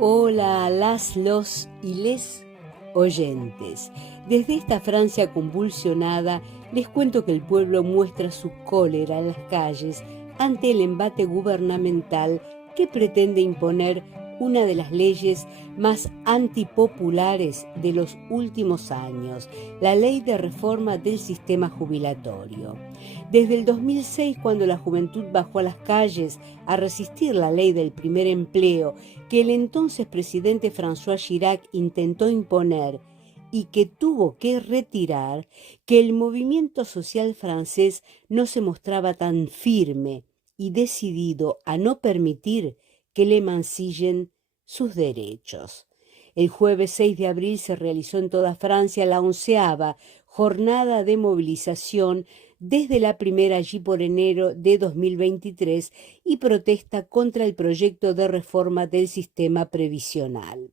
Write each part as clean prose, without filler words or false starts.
Hola a las, los y les oyentes. Desde esta Francia convulsionada, les cuento que el pueblo muestra su cólera en las calles ante el embate gubernamental que pretende imponer una de las leyes más antipopulares de los últimos años, la ley de reforma del sistema jubilatorio. Desde el 2006, cuando la juventud bajó a las calles a resistir la ley del primer empleo que el entonces presidente François Chirac intentó imponer y que tuvo que retirar, que el movimiento social francés no se mostraba tan firme y decidido a no permitir que le mancillen sus derechos. El jueves 6 de abril se realizó en toda Francia la 11ª jornada de movilización desde la primera allí por enero de 2023 y protesta contra el proyecto de reforma del sistema previsional.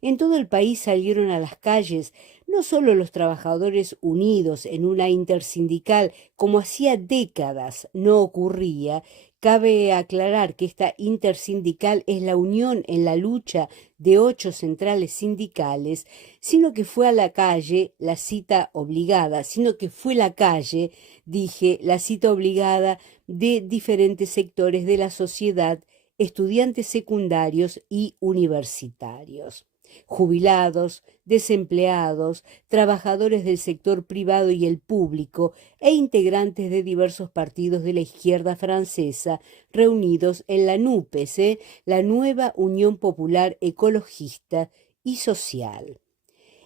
En todo el país salieron a las calles no solo los trabajadores unidos en una intersindical, como hacía décadas no ocurría. Cabe aclarar que esta intersindical es la unión en la lucha de 8 centrales sindicales, sino que fue a la calle, la cita obligada, sino que fue la calle, dije, la cita obligada de diferentes sectores de la sociedad, estudiantes secundarios y universitarios, jubilados, desempleados, trabajadores del sector privado y el público e integrantes de diversos partidos de la izquierda francesa reunidos en la NUPES, la Nueva Unión Popular Ecologista y Social.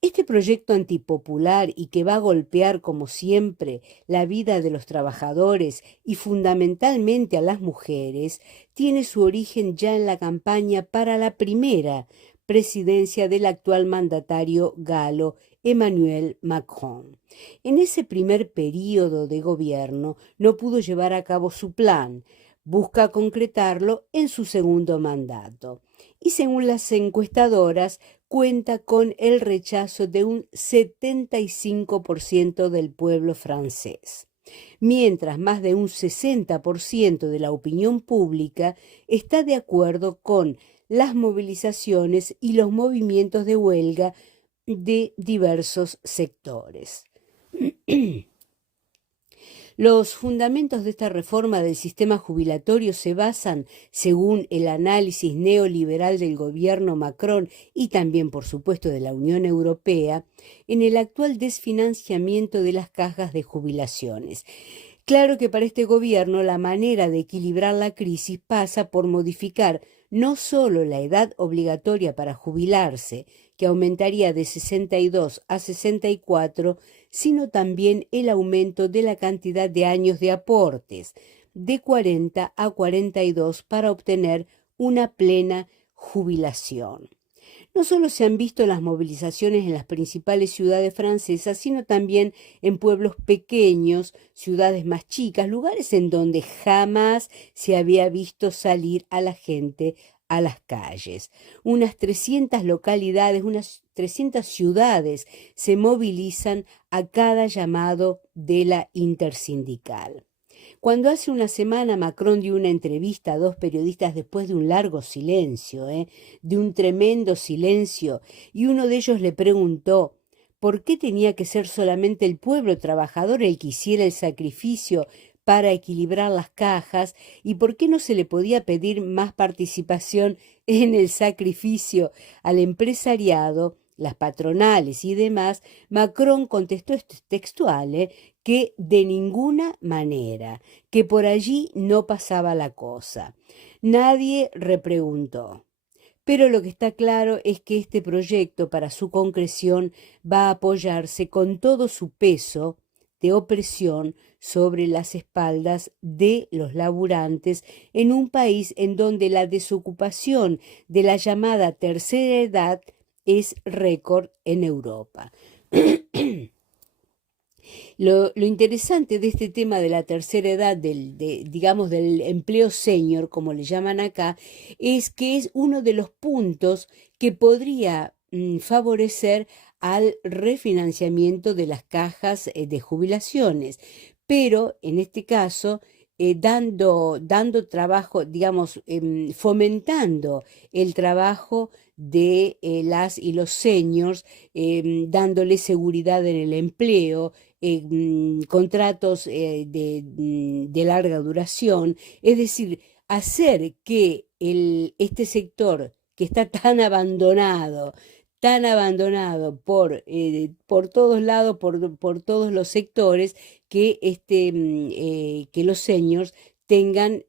Este proyecto antipopular y que va a golpear, como siempre, la vida de los trabajadores y fundamentalmente a las mujeres, tiene su origen ya en la campaña para la primera presidencia del actual mandatario galo Emmanuel Macron. En ese primer período de gobierno no pudo llevar a cabo su plan. Busca concretarlo en su segundo mandato. Y según las encuestadoras, cuenta con el rechazo de un 75% del pueblo francés, mientras más de un 60% de la opinión pública está de acuerdo con las movilizaciones y los movimientos de huelga de diversos sectores. Los fundamentos de esta reforma del sistema jubilatorio se basan, según el análisis neoliberal del gobierno Macron y también, por supuesto, de la Unión Europea, en el actual desfinanciamiento de las cajas de jubilaciones. Claro que para este gobierno la manera de equilibrar la crisis pasa por modificar no solo la edad obligatoria para jubilarse, que aumentaría de 62 a 64, sino también el aumento de la cantidad de años de aportes, de 40 a 42 para obtener una plena jubilación. No solo se han visto las movilizaciones en las principales ciudades francesas, sino también en pueblos pequeños, ciudades más chicas, lugares en donde jamás se había visto salir a la gente a las calles. Unas 300 localidades, unas 300 ciudades se movilizan a cada llamado de la intersindical. Cuando hace una semana Macron dio una entrevista a 2 periodistas después de un largo silencio, de un tremendo silencio, y uno de ellos le preguntó por qué tenía que ser solamente el pueblo trabajador el que hiciera el sacrificio para equilibrar las cajas y por qué no se le podía pedir más participación en el sacrificio al empresariado, las patronales y demás. Macron contestó, esto es textual, que de ninguna manera, que por allí no pasaba la cosa. Nadie repreguntó. Pero lo que está claro es que este proyecto, para su concreción, va a apoyarse con todo su peso de opresión sobre las espaldas de los laburantes en un país en donde la desocupación de la llamada tercera edad es récord en Europa. Lo interesante de este tema de la tercera edad, digamos, del empleo senior, como le llaman acá, es que es uno de los puntos que podría favorecer al refinanciamiento de las cajas de jubilaciones, pero en este caso dando trabajo, digamos, fomentando el trabajo de las y los seniors, dándoles seguridad en el empleo, contratos de larga duración, es decir, hacer que este sector que está tan abandonado por todos lados, por todos los sectores, que los seniors tengan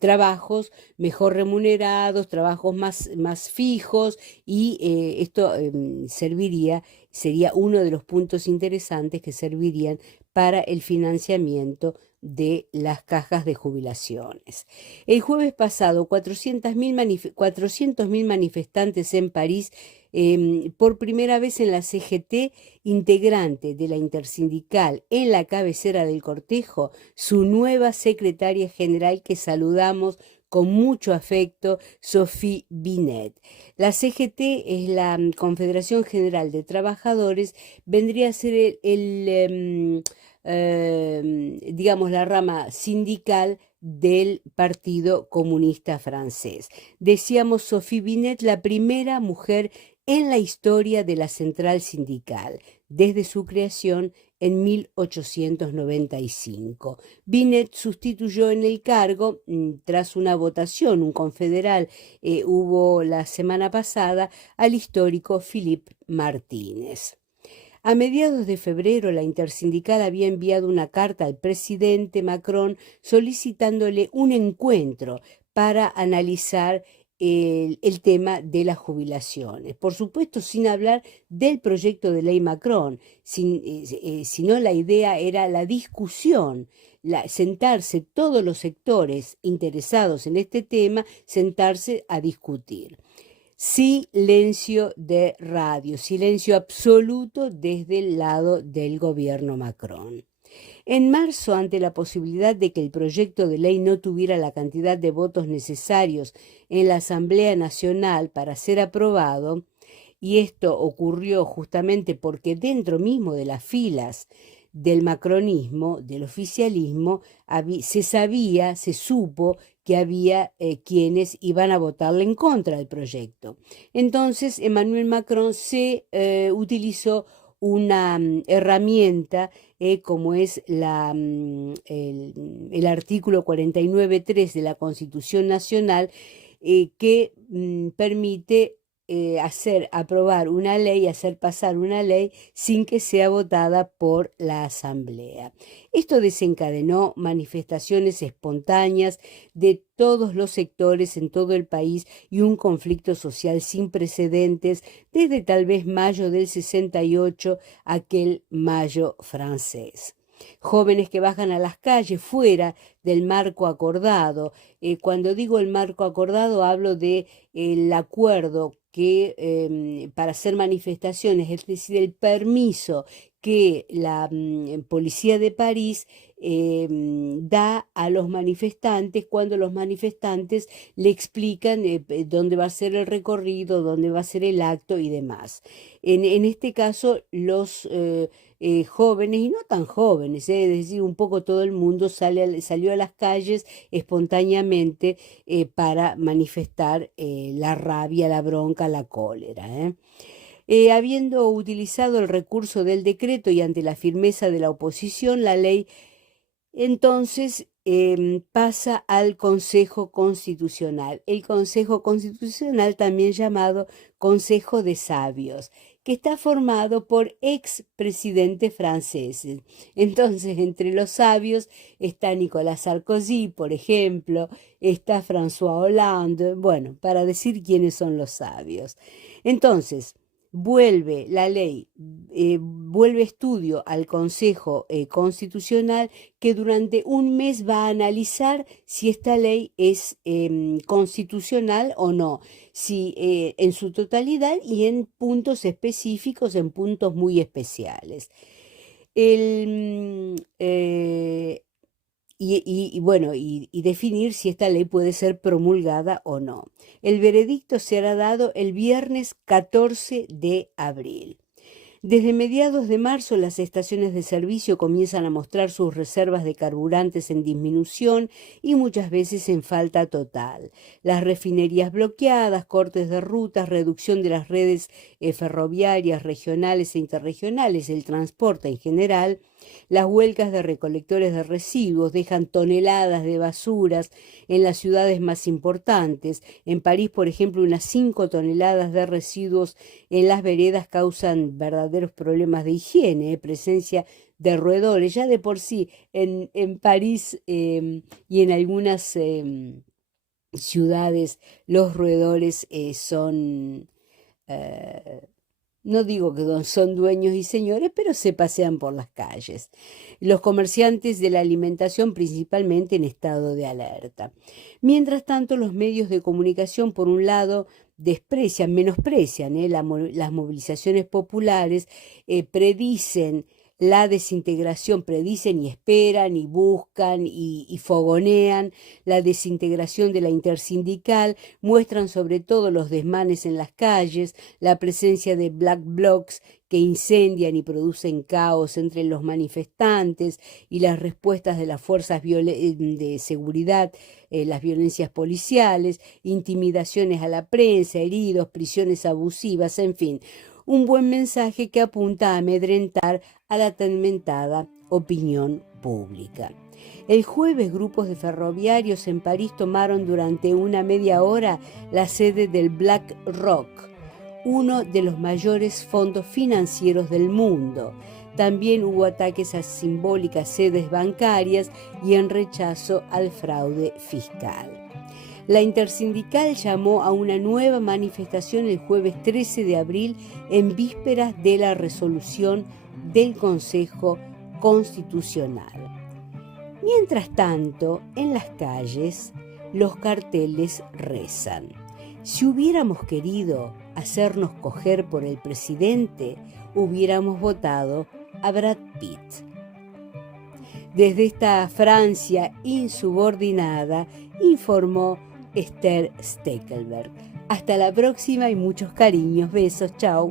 trabajos mejor remunerados, trabajos más fijos, y esto sería uno de los puntos interesantes que servirían para el financiamiento de las cajas de jubilaciones. El jueves pasado, 400.000 manifestantes en París, por primera vez en la CGT, integrante de la Intersindical en la cabecera del cortejo, su nueva secretaria general, que saludamos con mucho afecto, Sophie Binet. La CGT es la Confederación General de Trabajadores, vendría a ser digamos, la rama sindical del Partido Comunista Francés. Decíamos Sophie Binet, la primera mujer en la historia de la central sindical, desde su creación en 1895. Binet sustituyó en el cargo, tras una votación, un confederal hubo la semana pasada, al histórico Philippe Martínez. A mediados de febrero, la Intersindical había enviado una carta al presidente Macron solicitándole un encuentro para analizar el tema de las jubilaciones. Por supuesto, sin hablar del proyecto de ley Macron, sino la idea era la discusión, sentarse todos los sectores interesados en este tema, sentarse a discutir. Silencio de radio, silencio absoluto desde el lado del gobierno Macron. En marzo, ante la posibilidad de que el proyecto de ley no tuviera la cantidad de votos necesarios en la Asamblea Nacional para ser aprobado, y esto ocurrió justamente porque dentro mismo de las filas del macronismo, del oficialismo, se supo que había quienes iban a votarle en contra del proyecto. Entonces, Emmanuel Macron utilizó una herramienta como es el artículo 49.3 de la Constitución Nacional, que permite aprobar una ley, hacer pasar una ley sin que sea votada por la Asamblea. Esto desencadenó manifestaciones espontáneas de todos los sectores en todo el país y un conflicto social sin precedentes desde tal vez mayo del 68, aquel mayo francés. Jóvenes que bajan a las calles fuera del marco acordado. Cuando digo el marco acordado, hablo de el acuerdo que para hacer manifestaciones, es decir, el permiso que la policía de París da a los manifestantes cuando los manifestantes le explican dónde va a ser el recorrido, dónde va a ser el acto y demás. En este caso, los jóvenes y no tan jóvenes, es decir, un poco todo el mundo salió a las calles espontáneamente para manifestar la rabia, la bronca, la cólera. Habiendo utilizado el recurso del decreto y ante la firmeza de la oposición, la ley entonces pasa al Consejo Constitucional. El Consejo Constitucional, también llamado Consejo de Sabios, que está formado por expresidentes franceses. Entonces, entre los sabios está Nicolas Sarkozy, por ejemplo, está François Hollande, bueno, para decir quiénes son los sabios. Entonces, vuelve la ley, vuelve estudio al Consejo Constitucional, que durante un mes va a analizar si esta ley es constitucional o no, si en su totalidad y en puntos específicos, en puntos muy especiales. El, y definir si esta ley puede ser promulgada o no. El veredicto será dado el viernes 14 de abril. Desde mediados de marzo, las estaciones de servicio comienzan a mostrar sus reservas de carburantes en disminución y muchas veces en falta total. Las refinerías bloqueadas, cortes de rutas, reducción de las redes ferroviarias regionales e interregionales, el transporte en general, las huelgas de recolectores de residuos dejan toneladas de basuras en las ciudades más importantes. En París, por ejemplo, unas 5 toneladas de residuos en las veredas causan verdaderos problemas de higiene, presencia de roedores. Ya de por sí en París y en algunas ciudades los roedores son... no digo que son dueños y señores, pero se pasean por las calles. Los comerciantes de la alimentación principalmente en estado de alerta. Mientras tanto, los medios de comunicación, por un lado, menosprecian las movilizaciones populares, predicen la desintegración, predicen y esperan y buscan y fogonean la desintegración de la intersindical, muestran sobre todo los desmanes en las calles, la presencia de black blocs que incendian y producen caos entre los manifestantes y las respuestas de las fuerzas de seguridad, las violencias policiales, intimidaciones a la prensa, heridos, prisiones abusivas, en fin. Un buen mensaje que apunta a amedrentar a la atormentada opinión pública. El jueves, grupos de ferroviarios en París tomaron durante una media hora la sede del BlackRock, uno de los mayores fondos financieros del mundo. También hubo ataques a simbólicas sedes bancarias y en rechazo al fraude fiscal. La Intersindical llamó a una nueva manifestación el jueves 13 de abril en vísperas de la resolución del Consejo Constitucional. Mientras tanto, en las calles, los carteles rezan. Si hubiéramos querido hacernos coger por el presidente, hubiéramos votado a Brad Pitt. Desde esta Francia insubordinada, informó Esther Steckelberg. Hasta la próxima y muchos cariños. Besos. Chao.